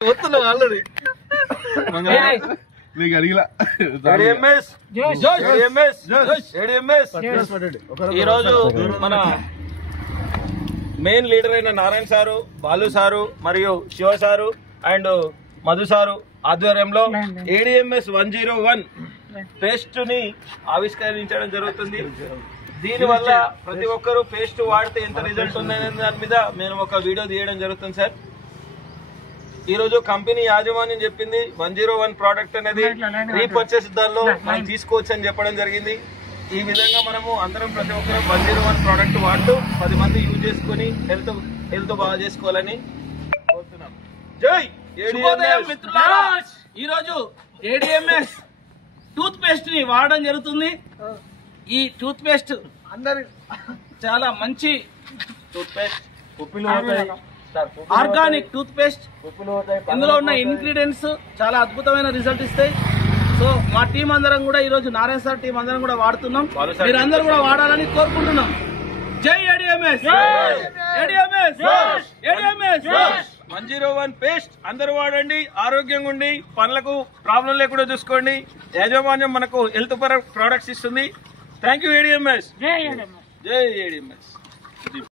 Already నీకు అడిగిలా ఈరోజు మన మెయిన్ లీడర్ అయిన నారాయణ సారు, బాలు సారు మరియు Shiva sir and Madhu sir ఆధ్వర్యంలో ADMS 101 పేస్ట్ ని ఆవిష్కరించడం జరుగుతుంది. దీని వల్ల ప్రతి ఒక్కరూ పేస్ట్ వాడితే ఎంత రిజల్ట్ ఉందనే దాని మీద మేము ఒక వీడియో తీయడం జరుగుతుంది సార్. ఈ రోజు కంపెనీ యాజమాన్యం చెప్పింది 101 ప్రోడక్ట్ అనేది రీపర్చేస్ దానిలో మనం తీసుకోవచ్చు అని చెప్పడం జరిగింది. ఈ విధంగా మనము అందరం ప్రతి ఒక్కరు 101 ప్రోడక్ట్ వాడుతూ 10 మంది యూజ్ చేసుకుని హెల్త్ బాగా చేసుకోవాలని కోరుతున్నాం. జై ఈ రోజు ADMS టూత్ పేస్ట్ ని వాడడం జరుగుతుంది. ఈ టూత్ పేస్ట్ చాలా మంచి toothpaste, organic toothpaste. ఇందులో ఉన్న ఇంగ్రీడియంట్స్ చాలా అద్భుతమైన రిజల్ట్ ఇస్తాయి. సో మా టీం అందరం కూడా ఈ రోజు నారాయణ సార్ టీం అందరం కూడా వాడుతున్నాం. మీరు అందరూ కూడా వాడాలని కోరుకుంటున్నాం. జై ADMS! ADMS! ADMS! 101 పేస్ట్ అందరూ వాడండి, ఆరోగ్యంగా ఉండి పనులకు ప్రాబ్లం లేకుండా చూసుకోండి. యాజమాన్యం మనకు హెల్త్ పర ప్రొడక్ట్స్ ఇస్తుంది. Thank you ADMS. జై ADMS.